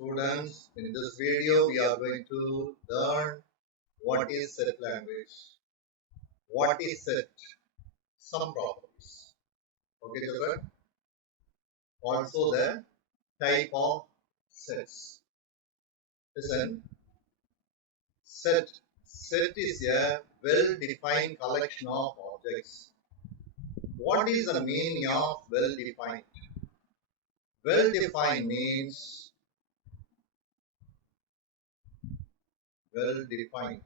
Students, in this video we are going to learn what is set language, what is set, some problems. Okay, children? Also the type of sets. Listen, set is a well-defined collection of objects. What is the meaning of well-defined? Well-defined means well-defined.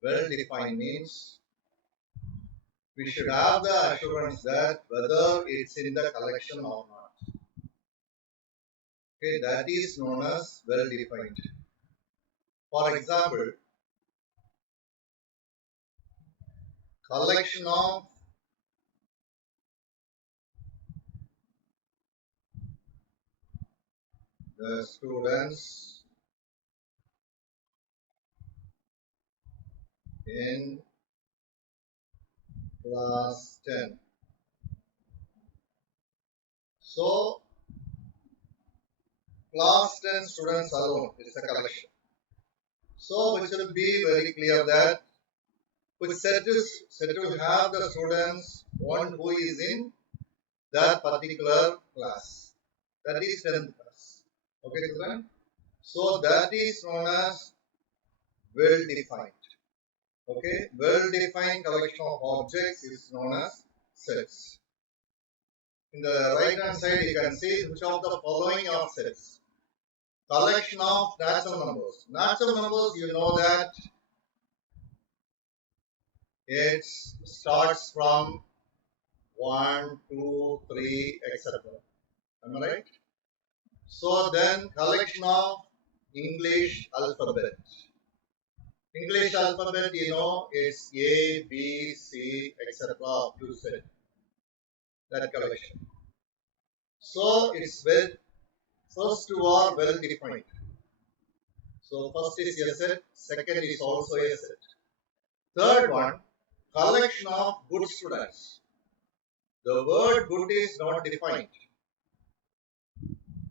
Well-defined means we should have the assurance that whether it's in the collection or not. Okay, that is known as well-defined. For example, collection of the students in class 10. So, class 10 students alone is a collection. So, we should be very clear that which set will have the students, one who is in that particular class. That is 10th class. Okay, children? So, that is known as well-defined. Okay, well-defined collection of objects is known as sets. In the right hand side, you can see which of the following are sets. Collection of natural numbers. Natural numbers, you know that it starts from 1, 2, 3, etc. Am I right? So then collection of English alphabet. English alphabet, you know, it's A, B, C, etc. up to Z. That collection. So it's well, first two are well defined. So first is a set, second is also a set. Third one, collection of good students. The word good is not defined.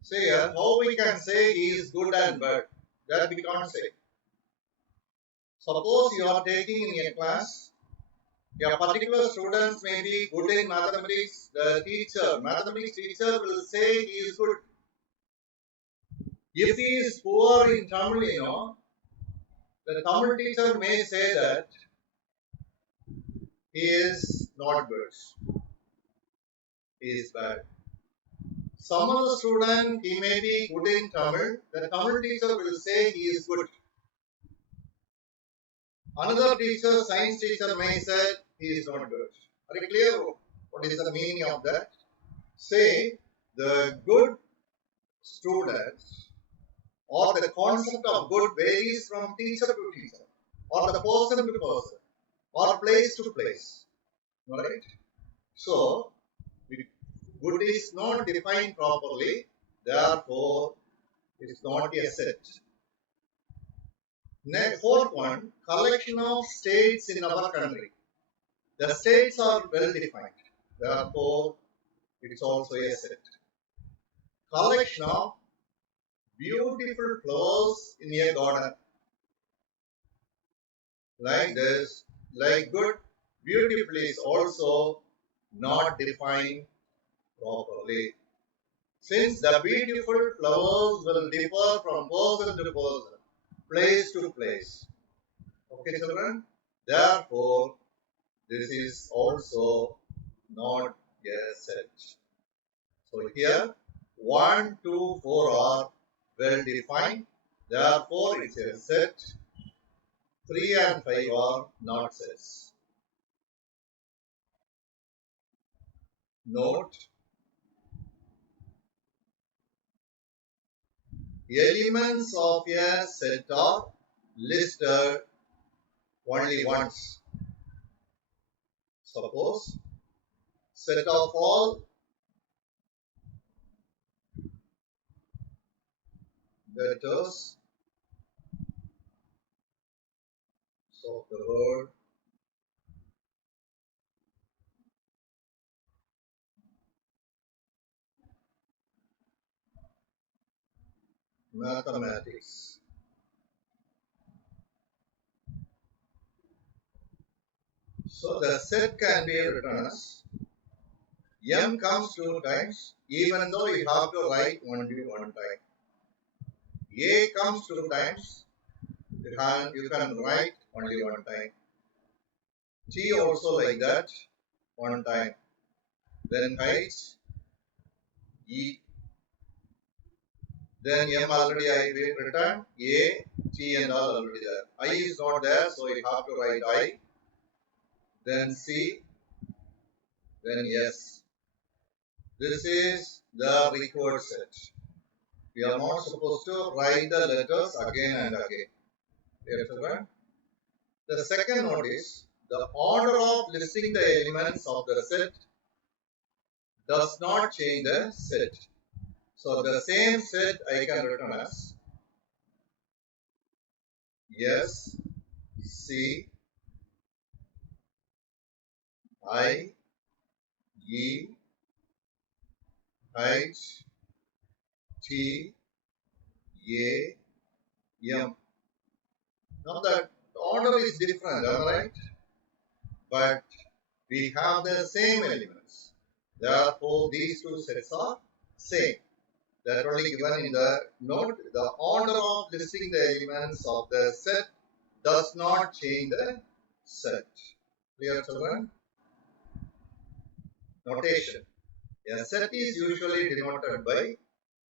Say here, how we can say he is good and bad? That we can't say. Suppose you are taking in a class, a particular student may be good in mathematics, the mathematics teacher will say he is good. If he is poor in Tamil, you know, the Tamil teacher may say that he is not good, he is bad. Some other student, he may be good in Tamil, the Tamil teacher will say he is good. Another teacher, science teacher may say he is not good. Are you clear what is the meaning of that? Say the good students or the concept of good varies from teacher to teacher or the person to person or place to place. Alright? So, good is not defined properly, therefore it is not a set. Next, fourth one, collection of states in our country. The states are well defined, therefore it is also a set. Collection of beautiful flowers in a garden. Like this, like good, beautiful is also not defined properly. Since the beautiful flowers will differ from person to person, place to place. Okay, children? Therefore, this is also not a set. So here, 1, 2, 4 are well defined. Therefore, it's a set. 3 and 5 are not sets. Note, elements of a set are listed only once. Suppose set of all letters of the word mathematics. So the set can be written as m comes two times, even though you have to write only one time. A comes two times, you can write only one time. T also like that, one time. Then height, E. Then M already I written, A, T and all already there. I is not there, so you have to write I. Then C, then S. This is the required set. We are not supposed to write the letters again and again. The second note is the order of listing the elements of the set does not change the set. So the same set I can written as S, C, I, E, H, T, A, M. Now the order is different, am I right? But we have the same elements. Therefore, these two sets are same. That only given in the note. The order of listing the elements of the set does not change the set. Clear, children? Notation. A set is usually denoted by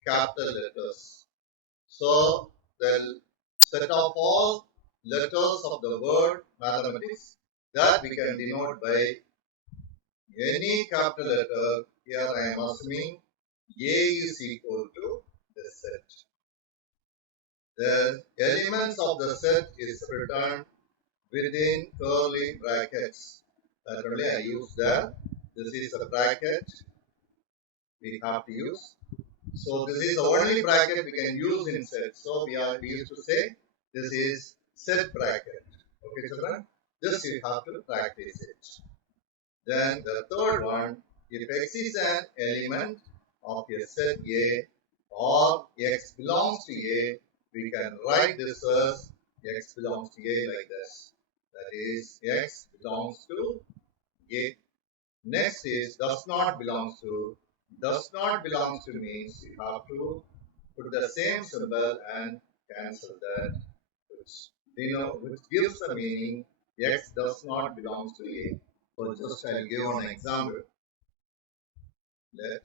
capital letters. So, the set of all letters of the word mathematics that we can denote by any capital letter. Here I am assuming A is equal to the set. The elements of the set is written within curly brackets. That only I use there. This is a bracket we have to use. So this is the only bracket we can use in set. So we used to say this is set bracket. Okay, children? This you have to practice it. Then the third one, if X is an element of a set A or X belongs to A, we can write this as X belongs to A like this. That is, X belongs to A. Next is does not belongs to. Does not belongs to means you have to put the same symbol and cancel that, which gives the meaning X does not belongs to A. So just I'll give one example. Let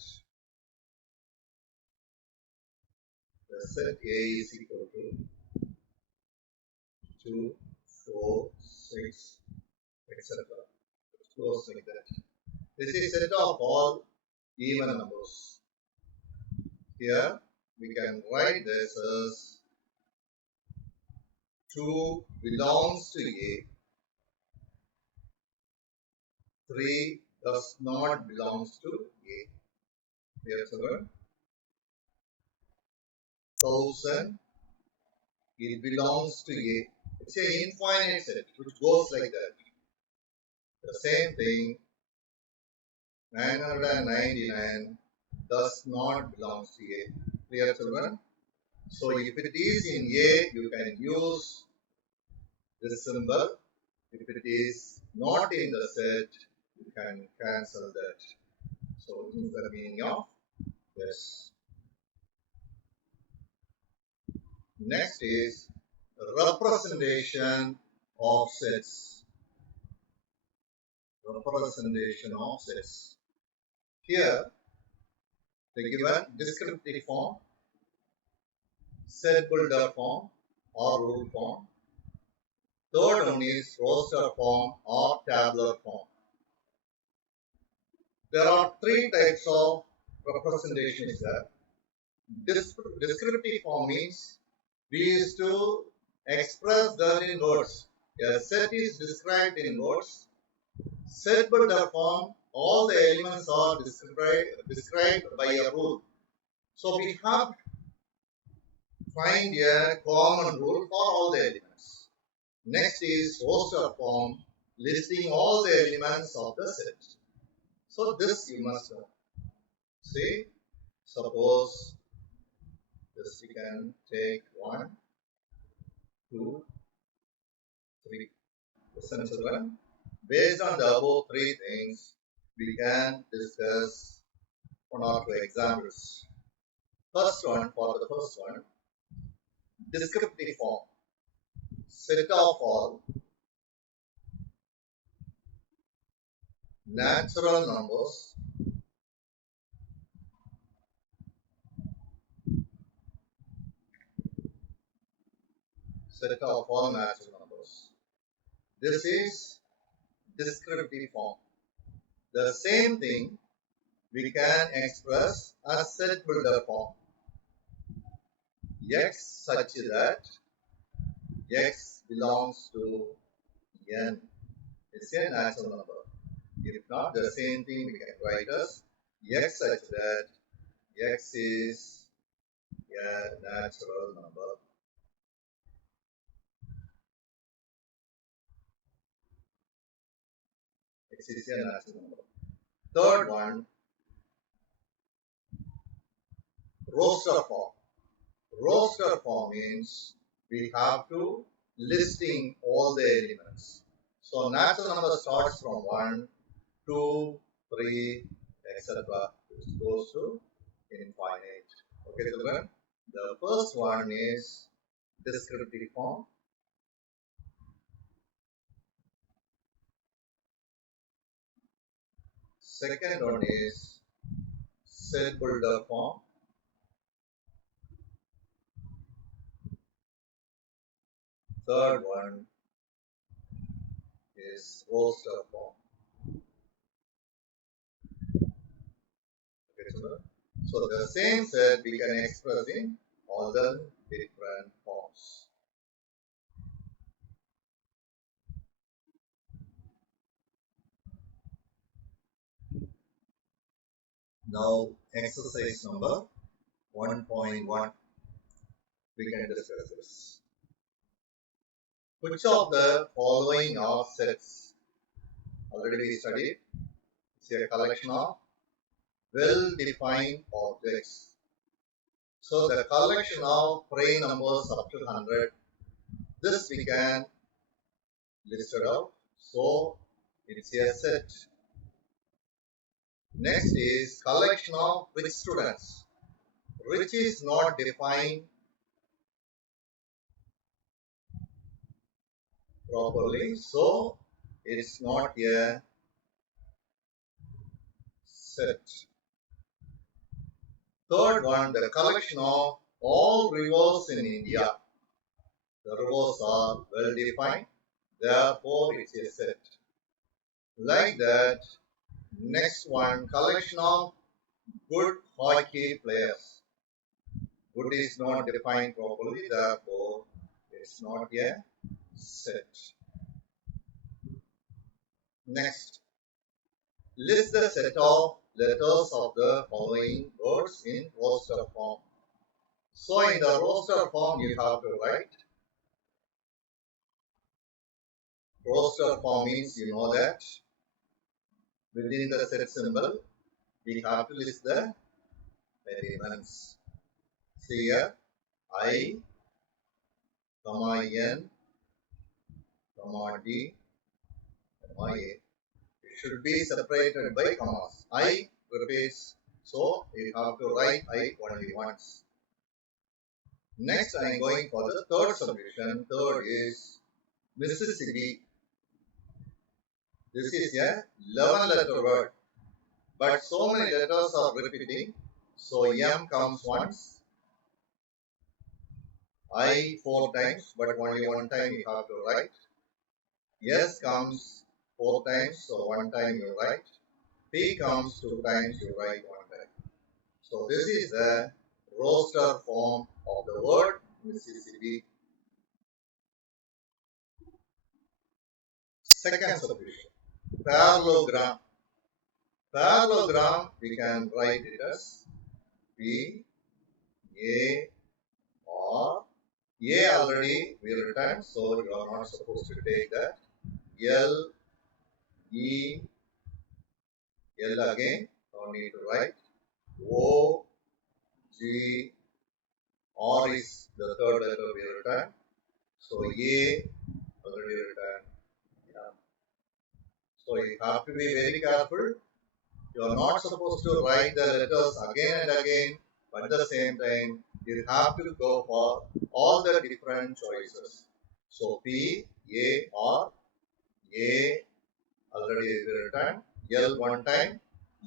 the set A is equal to 2, 4, 6, etc. Close like that. This is set of all even numbers. Here we can write this as 2 belongs to A, 3 does not belongs to A. Here, children. 1000, it belongs to A. It's an infinite set which goes like that. The same thing, 999 does not belong to A. Clear, children? So if it is in A, you can use this symbol. If it is not in the set, you can cancel that. So this is the meaning of this. Next is representation of sets. Representation of sets. Here, the given descriptive form, set builder form or rule form. Third one is roster form or tabular form. There are three types of representations there. Descriptive form means we used to express that in words. A set is described in words. Set builder form, all the elements are described by a rule. So we have to find a common rule for all the elements. Next is roster form, listing all the elements of the set. So this you must know. See, suppose Just we can take 1, 2, 3. Listen, children. Based on the above three things, we can discuss one or two examples. First one, for the first one, descriptive form. Set of all natural numbers set of all natural numbers. This is descriptive form. The same thing we can express as set builder form. X such that X belongs to N is a natural number. If not, the same thing we can write as X such that X is a natural number. X is a natural number. Third one, roster form. Roster form means we have to listing all the elements. So natural number starts from 1, 2, 3, etc. It goes to infinite. Okay, children. The first one is descriptive form. Second one is set builder form. Third one is roster form. Okay, children. So the same set we can express in all the different forms. Now exercise number 1.1, we can discuss this. Which of the following are sets? Already we studied. It's a collection of well-defined objects. So the collection of prime numbers up to 100, this we can list it out. So it's a set. Next is collection of rich students. Rich is not defined properly, so it's not a set. Third one, the collection of all rivers in India. The rivers are well defined, therefore it's a set. Like that, next one, collection of good hockey players. Good is not defined properly, therefore it's not a set. Next, list the set of letters of the following words in roster form. So in the roster form you have to write. Roster form means you know that within the set symbol we have to list the elements. See here, I, comma N, comma D, comma A. It should be separated by commas. I repeats, so you have to write I only once. Next I am going for the third solution. Third is Mississippi. This is a 11 letter word, but so many letters are repeating. So M comes once, I 4 times, but only one time you have to write. S comes 4 times, so one time you write. P comes 2 times, you write one time. So this is the roster form of the word Mississippi. Second solution, parallelogram. Parallelogram, we can write it as P, A, or A already we written, so you are not supposed to take that. L, E, L again, no need to write. O, G, R is the third letter we return. So A already written. Yeah. So you have to be very careful. You are not supposed to write the letters again and again, but at the same time, you have to go for all the different choices. So P, A, R, A already written, L one time,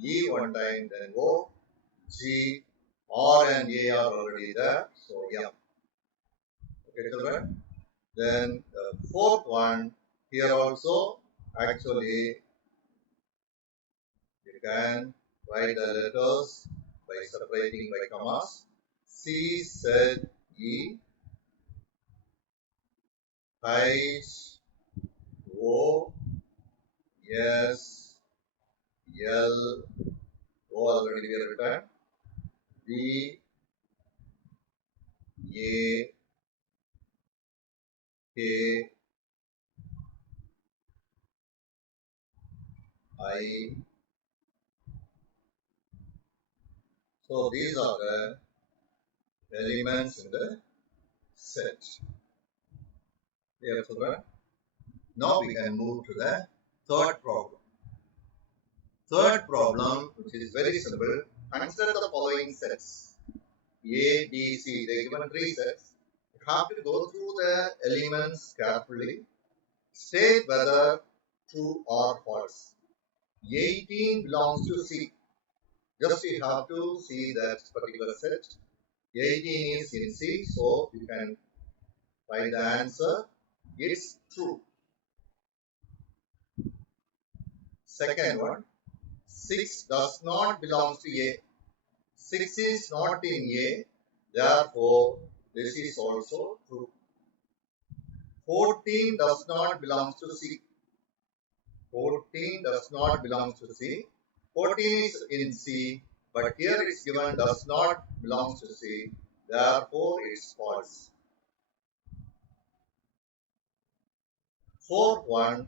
E one time, then O, G, R and A are already there. So M. Okay, children. Then the fourth one, here also, actually, you can write the letters by separating by commas. C, Z, E, H, O, S, L, O already we written, D, A, K, I. So these are the elements in the set. Dear children, now we can move to the third problem. Third problem, which is very simple. Consider the following sets. A, B, C. They are given three sets. You have to go through the elements carefully. State whether true or false. 18 belongs to C. Just you have to see that particular set. 18 is in C, so you can write the answer. It's true. Second one, 6 does not belong to A. 6 is not in A, therefore this is also true. 14 does not belong to C. 14 does not belong to C. 14 is in C, but here it's given does not belong to C, therefore it's false. Fourth one,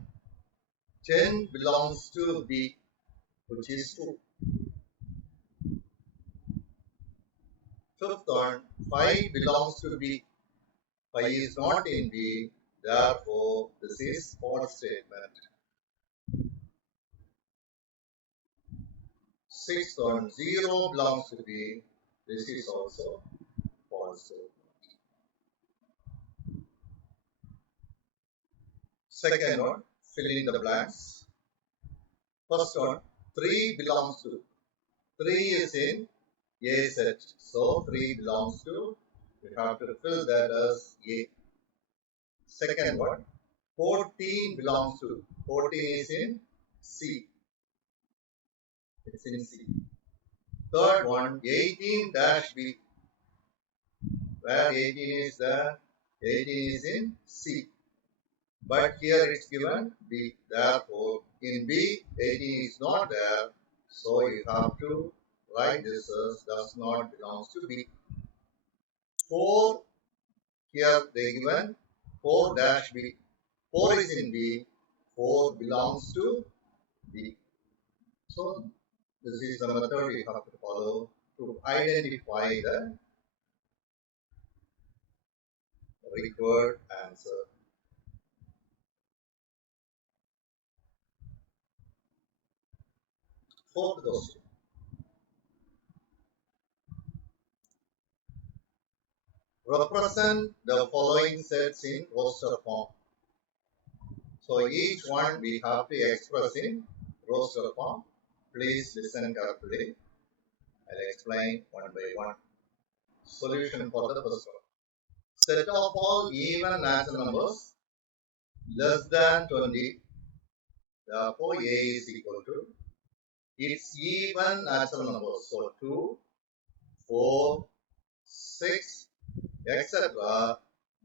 10 belongs to B, which is true. Fifth one, 5 belongs to B. 5 is not in B, therefore this is false statement. Sixth one, 0 belongs to B. This is also false statement. Second one, fill in the blanks. First one, 3 belongs to. 3 is in A set. So 3 belongs to. You have to fill that as A. Second one, 14 belongs to. 14 is in C. It's in C. Third one, 18 dash B. Where 18 is there? 18 is in C. But here it's given B. Therefore, in B, 18 is not there. So you have to write this as does not belongs to B. 4, here they given 4 dash B. 4 is in B. 4 belongs to B. So this is the method we have to follow to identify the required answer. Fourth question. Represent the following sets in roster form. So each one we have to express in roster form. Please listen carefully. I'll explain one by one. Solution for the first one. Set of all even natural numbers less than 20. Therefore, A is equal to its even natural numbers. So 2, 4, 6, etc.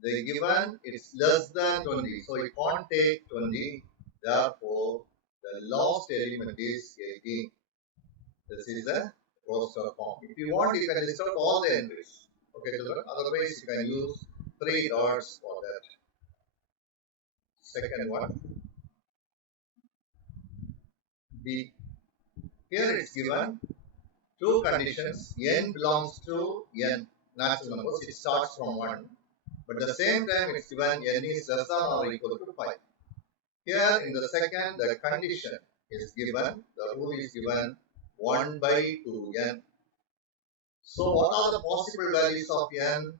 They given it's less than 20. So you can't take 20. Therefore, the last element is 18. This is the roster form. If you want, you can list out all the entries. Okay, children. Otherwise, you can use 3 dots for that. Second one, B. Here it's given two conditions. N belongs to N. natural numbers, it starts from 1. But at the same time, it's given n is less than or equal to 5. Here in the second, the condition is given, the rule is given 1 by 2n. So what are the possible values of n?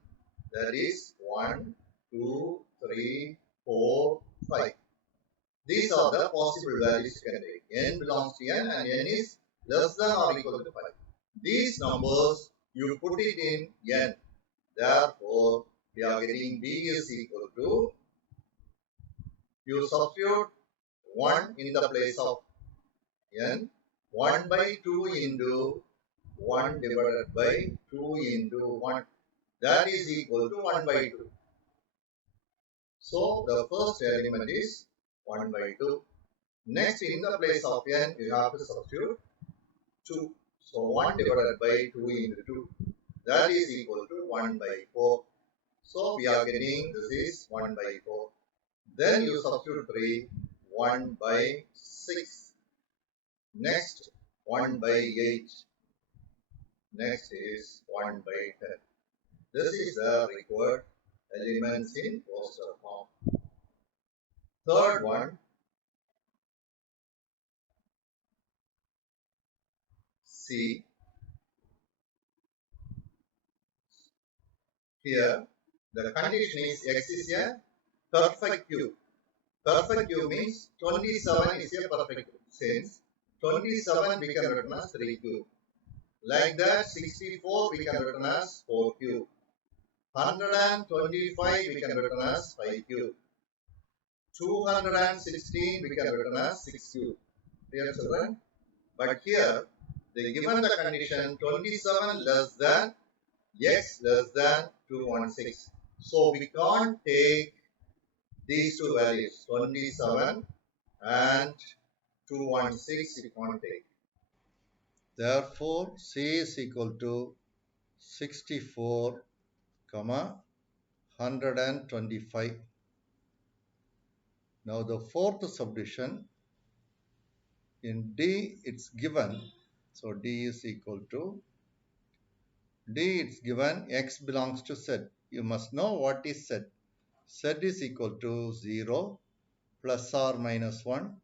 That is 1, 2, 3, 4, 5. These are the possible values you can take. N belongs to n and n is less than or equal to 5. These numbers, you put it in n. Therefore, we are getting b is equal to, you substitute 1 in the place of n, 1 by 2 into 1 divided by 2 into 1. That is equal to 1 by 2. So, the first element is 1 by 2. Next, in the place of n, you have to substitute 2. So, 1 divided by 2 into 2. That is equal to 1 by 4. So, we are getting this is 1 by 4. Then you substitute 3, 1 by 6. Next, 1 by 8. Next is 1 by 10. This is the required elements in roster form. Third one, C. Here, the condition is X is a perfect cube. Perfect cube means 27 is a perfect cube. Since 27 we can written as 3 cube. Like that, 64 we can written as 4 cube. 125 we can written as 5 cube. 216 we can written as 6 cube. Clear, children? But here, they given the condition 27 less than x less than 216. So we can't take these two values, 27 and 216, we can't take. Therefore, C is equal to 64, 125. Now the fourth subdivision, in D it's given, so D is equal to, D it's given x belongs to Z. You must know what is Z. Z is equal to 0, plus or minus 1,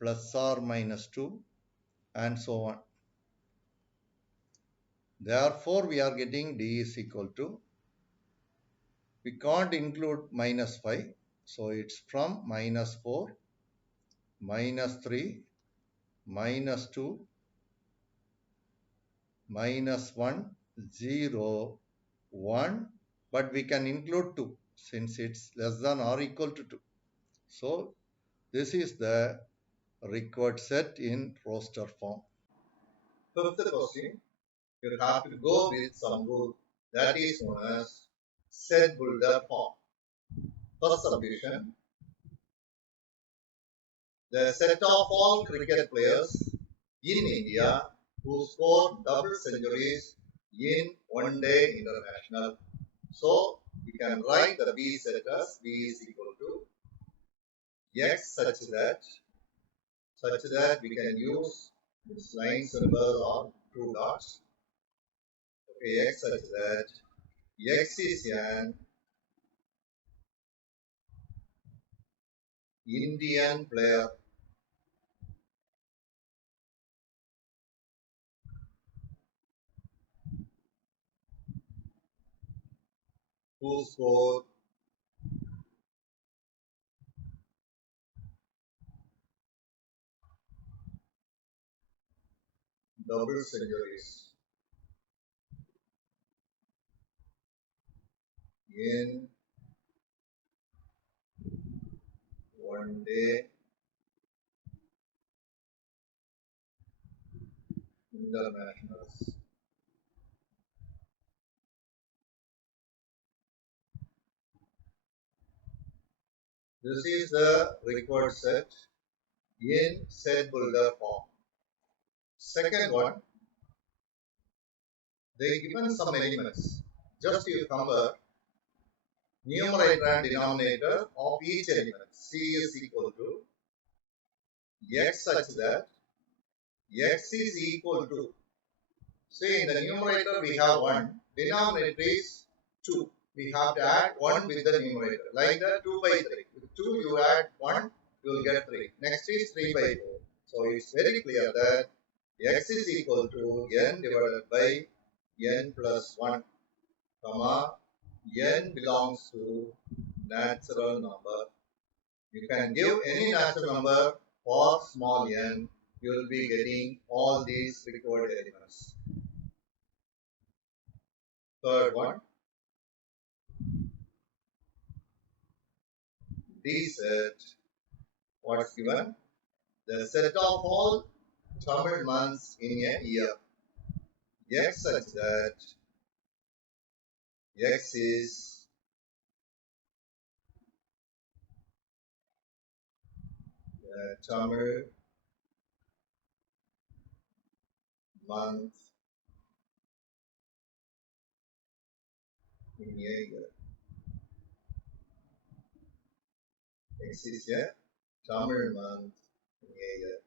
plus or minus 2, and so on. Therefore, we are getting D is equal to, we can't include minus 5, so it's from minus 4, minus 3, minus 2, minus 1, 0, 1, but we can include 2 since it's less than or equal to 2. So, this is the required set in roster form. Fifth question, you have to go with some rule that is known as set builder form. First subdivision, the set of all cricket players in India who scored double centuries in one day international. So we can write the B set as B is equal to X such that we can use this line symbol or two dots. Okay, X such that X is an Indian player who scored double centuries in one day internationals. This is the required set in set builder form. Second one, they given some elements. Just you compare numerator and denominator of each element. C is equal to x such that x is equal to, say in the numerator we have 1, denominator is 2. We have to add 1 with the numerator. Like that, 2 by 3. With 2 you add 1, you will get 3. Next is 3 by 4. So it's very clear that x is equal to n divided by n plus 1, comma, n belongs to natural number. You can give any natural number for small n, you will be getting all these required elements. Third one, D set. What's given? The set of all Tamil months in a year. X such that X is the Tamil month in a year. X is a Tamil month in a year.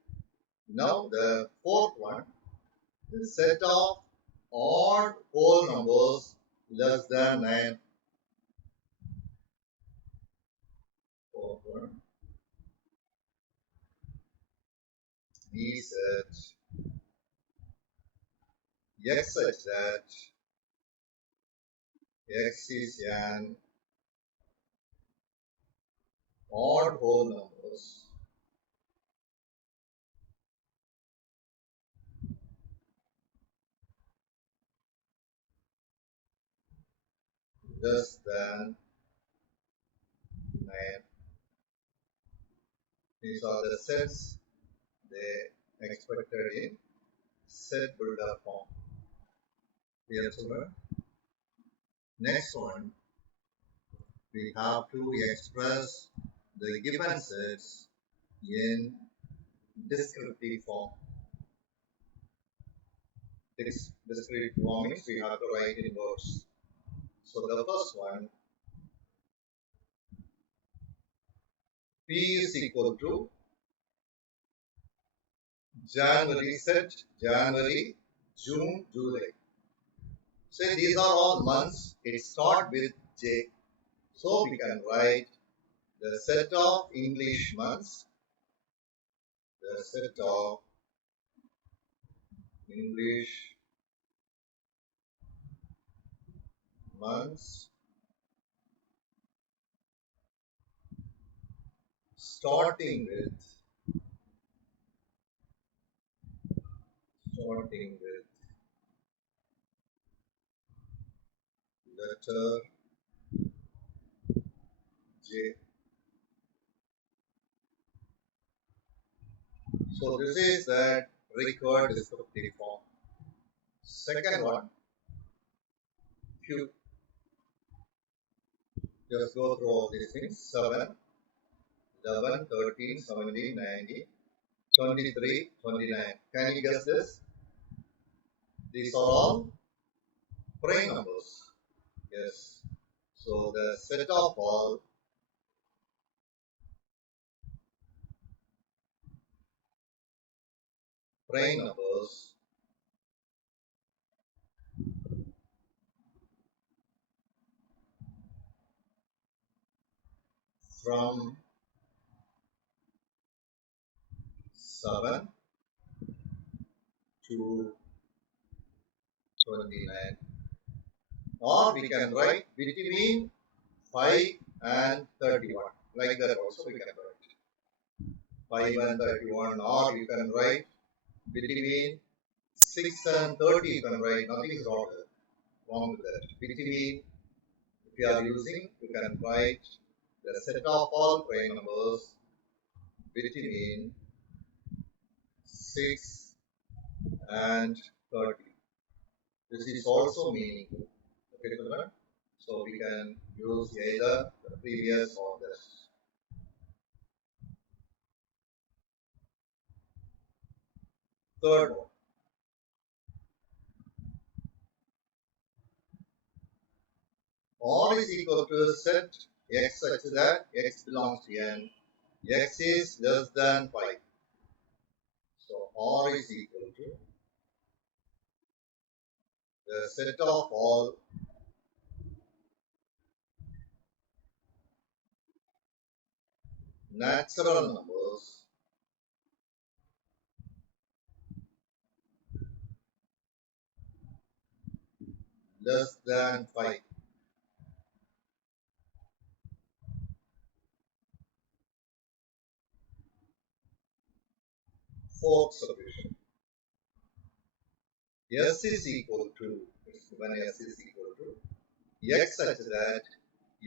Now the fourth one, the set of odd whole numbers less than 9. Fourth one, B set X such that X is an odd whole numbers less than 9. These are the sets they expected in set builder form. Clear, children? Next one, we have to express the given sets in descriptive form. Descriptive form means we have to write in words. So the first one, P is equal to January set, January, June, July. Say these are all months, it starts with J. So we can write the set of English months, the set of English months starting with letter J. So this is that required descriptive form. Second one, few. Just go through all these things. 7, 11, 13, 17, 19, 23, 29. Can you guess this? These are all prime numbers. Yes. So the set of all prime numbers from 7 to 29, or we can write between 5 and 31. Like that also we can write 5 and 31, or you can write between 6 and 30. You can write, nothing is wrong with that. Between, if you are using, you can write the set of all prime numbers between 6 and 30. This is also meaningful. Okay, children? So we can use either the previous or this. Third one. R is equal to set x such that x belongs to n. X is less than 5. So R is equal to the set of all natural numbers less than 5. Fourth solution. S is equal to, when S is equal to X such that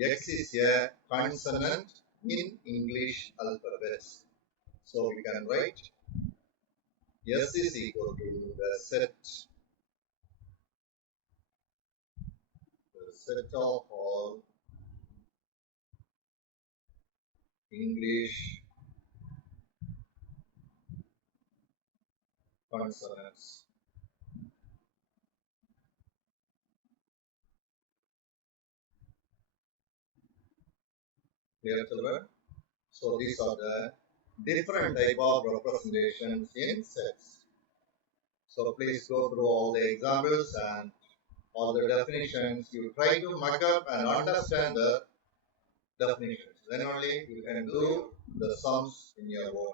X is a consonant in English alphabet. So we can write S is equal to the set of all English consonants. Clear, children? So these are the different type of representations in sets. So please go through all the examples and all the definitions. You try to mark up and understand the definitions. Then only you can do the sums in your own.